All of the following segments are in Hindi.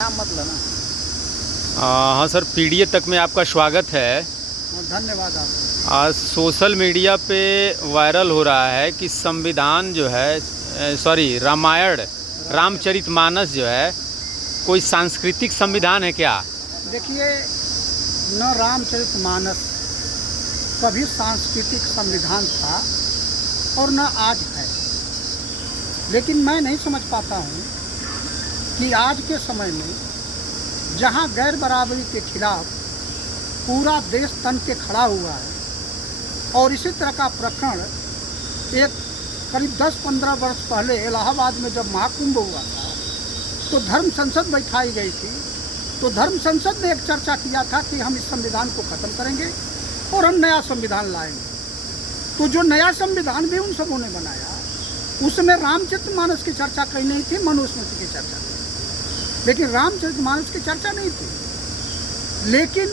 नाम मत लेना। हाँ सर, पीडीए तक में आपका स्वागत है। धन्यवाद आप। आज सोशल मीडिया पे वायरल हो रहा है कि संविधान जो है रामायण रामचरितमानस जो है कोई सांस्कृतिक संविधान है क्या? देखिए, न रामचरितमानस कभी सांस्कृतिक संविधान था और न आज है। लेकिन मैं नहीं समझ पाता हूँ कि आज के समय में जहाँ गैर बराबरी के खिलाफ पूरा देश तन के खड़ा हुआ है और इसी तरह का प्रकरण एक करीब 10-15 वर्ष पहले इलाहाबाद में जब महाकुंभ हुआ था तो धर्म संसद बैठाई गई थी। तो धर्म संसद ने एक चर्चा किया था कि हम इस संविधान को ख़त्म करेंगे और हम नया संविधान लाएंगे। तो जो नया संविधान भी उन सबों ने बनाया उसमें रामचरितमानस की चर्चा कहीं नहीं थी, मनुस्मृति की चर्चा थी, लेकिन रामचरितमानस की चर्चा नहीं थी। लेकिन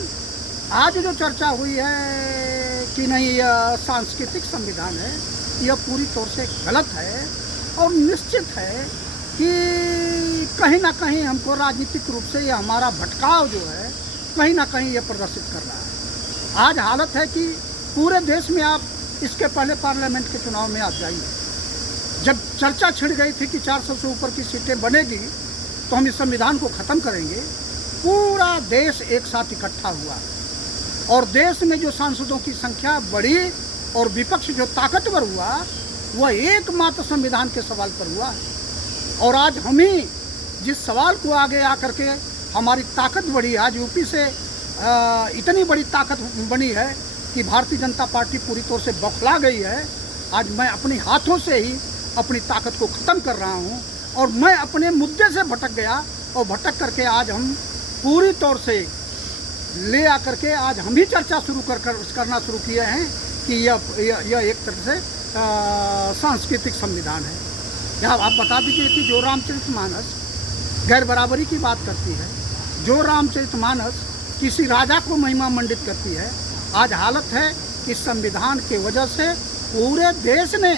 आज जो चर्चा हुई है कि नहीं यह सांस्कृतिक संविधान है, यह पूरी तौर से गलत है और निश्चित है कि कहीं ना कहीं हमको राजनीतिक रूप से यह हमारा भटकाव जो है कहीं ना कहीं यह प्रदर्शित कर रहा है। आज हालत है कि पूरे देश में आप इसके पहले पार्लियामेंट के चुनाव में आप जाइए, जब चर्चा छिड़ गई थी कि 400 से ऊपर की सीटें बनेगी तो हम इस संविधान को ख़त्म करेंगे, पूरा देश एक साथ इकट्ठा हुआ और देश में जो सांसदों की संख्या बढ़ी और विपक्ष जो ताकतवर हुआ वह एकमात्र संविधान के सवाल पर हुआ। और आज हम ही जिस सवाल को आगे आकर के हमारी ताकत बढ़ी, आज यूपी से इतनी बड़ी ताकत बनी है कि भारतीय जनता पार्टी पूरी तौर से बौखला गई है। आज मैं अपने हाथों से ही अपनी ताकत को ख़त्म कर रहा हूँ और मैं अपने मुद्दे से भटक गया और भटक करके आज हम पूरी तौर से ले आकर के आज हम ही चर्चा करना शुरू किए हैं कि यह एक तरह से सांस्कृतिक संविधान है। यहाँ आप बता दीजिए कि जो रामचरितमानस गैर बराबरी की बात करती है, जो रामचरितमानस किसी राजा को महिमा मंडित करती है, आज हालत है कि संविधान के वजह से पूरे देश ने,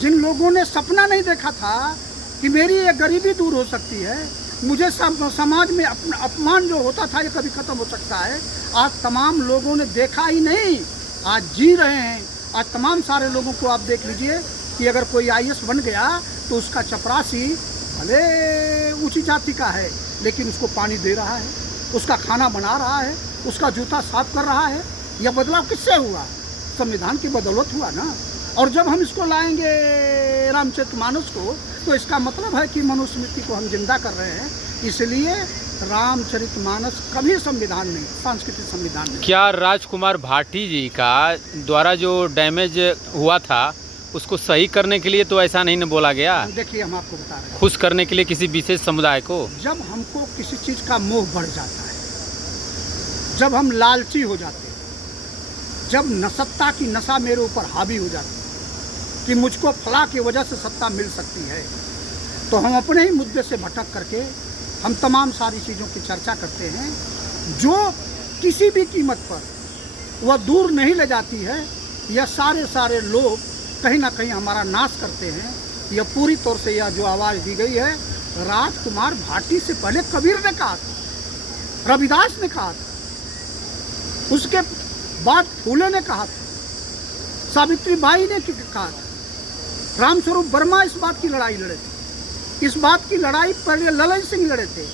जिन लोगों ने सपना नहीं देखा था कि मेरी ये गरीबी दूर हो सकती है, मुझे समाज में अपमान जो होता था ये कभी ख़त्म हो सकता है, आज तमाम लोगों ने देखा ही नहीं, आज जी रहे हैं। आज तमाम सारे लोगों को आप देख लीजिए कि अगर कोई आईएएस बन गया तो उसका चपरासी भले ऊंची जाति का है लेकिन उसको पानी दे रहा है, उसका खाना बना रहा है, उसका जूता साफ कर रहा है। यह बदलाव किससे हुआ? संविधान की बदौलत हुआ ना। और जब हम इसको लाएंगे रामचरितमानस को तो इसका मतलब है कि मनुस्मृति को हम जिंदा कर रहे हैं। इसलिए रामचरितमानस कभी संविधान नहीं, सांस्कृतिक संविधान नहीं। क्या राजकुमार भाटी जी का द्वारा जो डैमेज हुआ था उसको सही करने के लिए तो ऐसा नहीं न बोला गया? देखिए, हम आपको बता रहे हैं, खुश करने के लिए किसी विशेष समुदाय को। जब हमको किसी चीज़ का मोह बढ़ जाता है, जब हम लालची हो जाते हैं, जब सत्ता की नशा मेरे ऊपर हावी हो जाती है कि मुझको फला की वजह से सत्ता मिल सकती है, तो हम अपने ही मुद्दे से भटक करके हम तमाम सारी चीज़ों की चर्चा करते हैं जो किसी भी कीमत पर वह दूर नहीं ले जाती है। यह सारे लोग कहीं ना कहीं हमारा नाश करते हैं। यह पूरी तौर से यह जो आवाज़ दी गई है राजकुमार भाटी से पहले कबीर ने कहा था, रविदास ने कहा था, उसके बाद फूले ने कहा था, सावित्रीबाई ने कहा था, रामस्वरूप वर्मा इस बात की लड़ाई लड़े थे। इस बात की लड़ाई पहले ललन सिंह लड़े थे।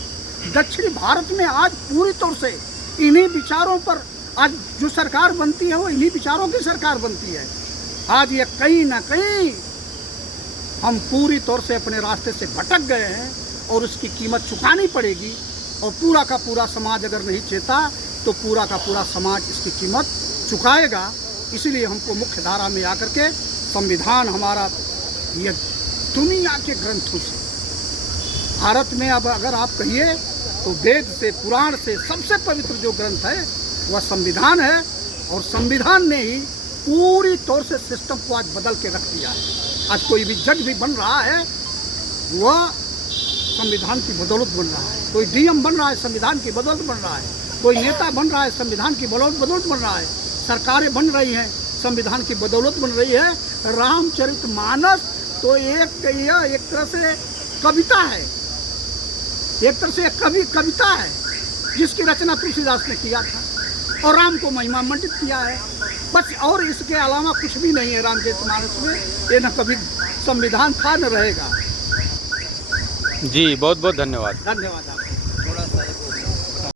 दक्षिणी भारत में आज पूरी तौर से इन्हीं विचारों पर आज जो सरकार बनती है वो इन्हीं विचारों की सरकार बनती है। आज ये कहीं ना कहीं हम पूरी तौर से अपने रास्ते से भटक गए हैं और उसकी कीमत चुकानी पड़ेगी। और पूरा का पूरा समाज अगर नहीं चेता तो पूरा का पूरा समाज इसकी कीमत चुकाएगा। इसलिए हमको मुख्य धारा में आकर के संविधान हमारा ये दुनिया के ग्रंथों से, भारत में अब अगर आप कहिए तो वेद से, पुराण से सबसे पवित्र जो ग्रंथ है वह संविधान है। और संविधान ने ही पूरी तौर से सिस्टम को आज बदल के रख दिया है। आज कोई भी जज भी बन रहा है वह संविधान की बदौलत बन रहा है, कोई डीएम बन रहा है संविधान की बदौलत बन रहा है, कोई नेता बन रहा है संविधान की बदौलत बन रहा है, सरकारें बन रही हैं संविधान की बदौलत बन रही है। रामचरितमानस तो एक तरह से कविता है, एक तरह से एक कविता है जिसकी रचना तुलसीदास ने किया था और राम को महिमा मंडित किया है, बस। और इसके अलावा कुछ भी नहीं है रामचरितमानस में। ये न कभी संविधान था न रहेगा। जी बहुत बहुत धन्यवाद। धन्यवाद आपको।